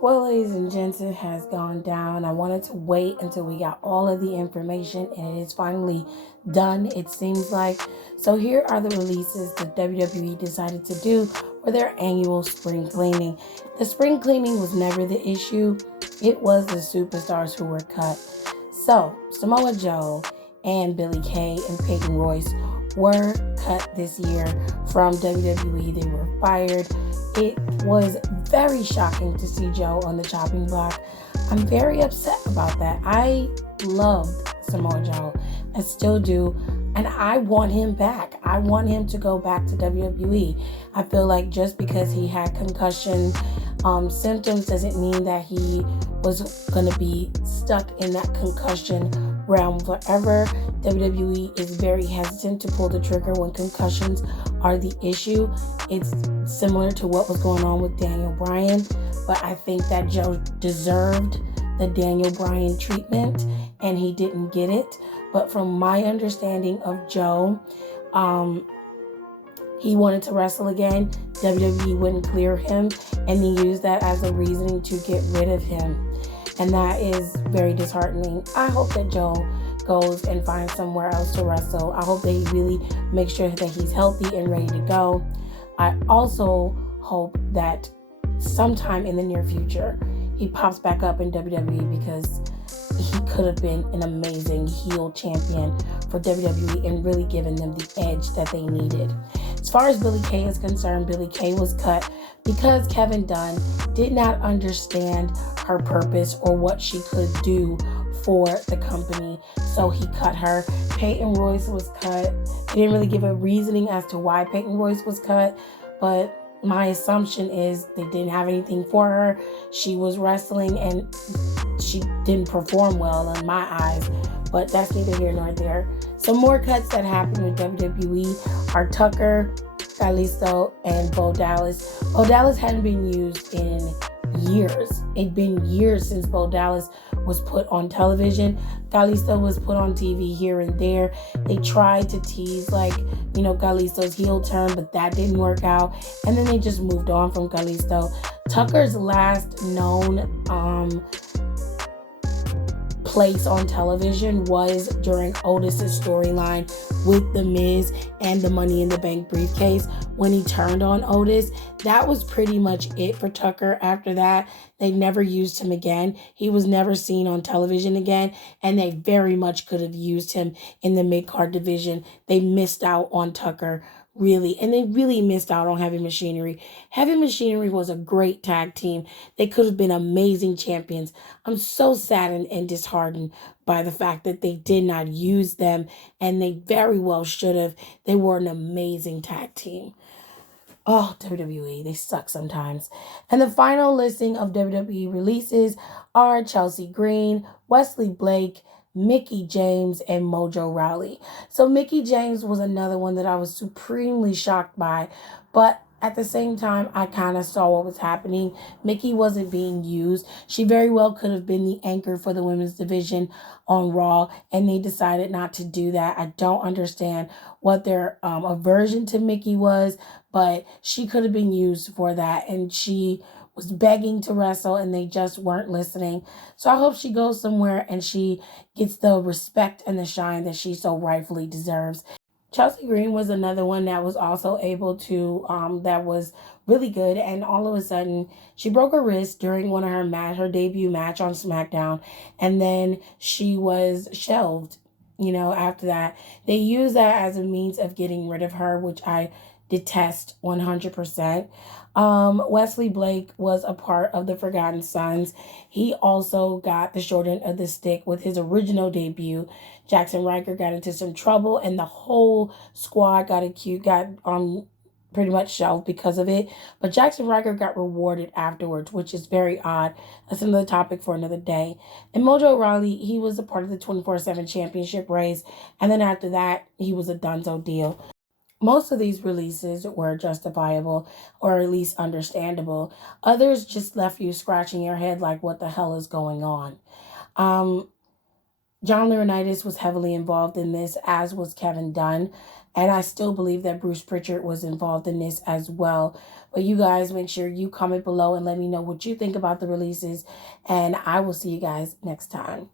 Well, ladies and gents, it has gone down. I wanted to wait until we got all of the information, and it is finally done, it seems like. So, here are the releases that WWE decided to do for their annual spring cleaning. The spring cleaning was never the issue, it was the superstars who were cut. So, Samoa Joe and Billie Kay and Peyton Royce were cut this year from WWE. They were fired. It was very shocking to see Joe on the chopping block. I'm very upset about that. I loved Samoa Joe. I still do. And I want him back. I want him to go back to WWE. I feel like just because he had concussion symptoms doesn't mean that he was going to be stuck in that concussion realm forever. WWE is very hesitant to pull the trigger when concussions are the issue. It's similar to what was going on with Daniel Bryan, but I think that Joe deserved the Daniel Bryan treatment and he didn't get it. But from my understanding of Joe, he wanted to wrestle again. WWE wouldn't clear him, and he used that as a reasoning to get rid of him. And that is very disheartening. I hope that Joe goes and finds somewhere else to wrestle. I hope that he really makes sure that he's healthy and ready to go. I also hope that sometime in the near future, he pops back up in WWE because he could have been an amazing heel champion for WWE and really given them the edge that they needed. As far as Billie Kay is concerned, Billie Kay was cut because Kevin Dunn did not understand her purpose or what she could do for the company. So he cut her. Peyton Royce was cut. He didn't really give a reasoning as to why Peyton Royce was cut, but my assumption is they didn't have anything for her. She was wrestling and she didn't perform well in my eyes, but that's neither here nor there. Some more cuts that happened with WWE are Tucker, Saliso, and Bo Dallas. Bo Dallas hadn't been used in years. It'd been years since Bo Dallas was put on television. Saliso was put on TV here and there. They tried to tease Saliso's heel turn, but that didn't work out. And then they just moved on from Saliso. Tucker's last known place on television was during Otis's storyline with The Miz and the Money in the Bank briefcase when he turned on Otis. That was pretty much it for Tucker. After that, they never used him again. He was never seen on television again, and they very much could have used him in the mid-card division. They missed out on Tucker, really, and they really missed out on Heavy Machinery. Heavy Machinery was a great tag team. They could have been amazing champions. I'm so saddened and disheartened by the fact that they did not use them, and they very well should have. They were an amazing tag team. Oh, WWE, they suck sometimes. And the final listing of WWE releases are Chelsea Green, Wesley Blake, Mickie James, and Mojo Raleigh. So Mickie James was another one that I was supremely shocked by, but at the same time, I kind of saw what was happening. Mickie wasn't being used. She very well could have been the anchor for the women's division on Raw, and they decided not to do that. I don't understand what their aversion to Mickie was, but she could have been used for that, and she was begging to wrestle and they just weren't listening. So I hope she goes somewhere and she gets the respect and the shine that she so rightfully deserves. Chelsea Green was another one that was also able to, that was really good. And all of a sudden, she broke her wrist during one of her debut match on SmackDown. And then she was shelved, after that. They used that as a means of getting rid of her, which I detest 100%. Wesley Blake was a part of the Forgotten Sons. He also got the short end of the stick with his original debut. Jackson Riker got into some trouble, and the whole squad got pretty much shelved because of it. But Jackson Riker got rewarded afterwards, which is very odd. That's another topic for another day. And Mojo Raleigh, he was a part of the 24/7 championship race, and then after that, he was a donezo deal. Most of these releases were justifiable or at least understandable. Others just left you scratching your head like, what the hell is going on? John Laurinaitis was heavily involved in this, as was Kevin Dunn. And I still believe that Bruce Pritchard was involved in this as well. But you guys, make sure you comment below and let me know what you think about the releases. And I will see you guys next time.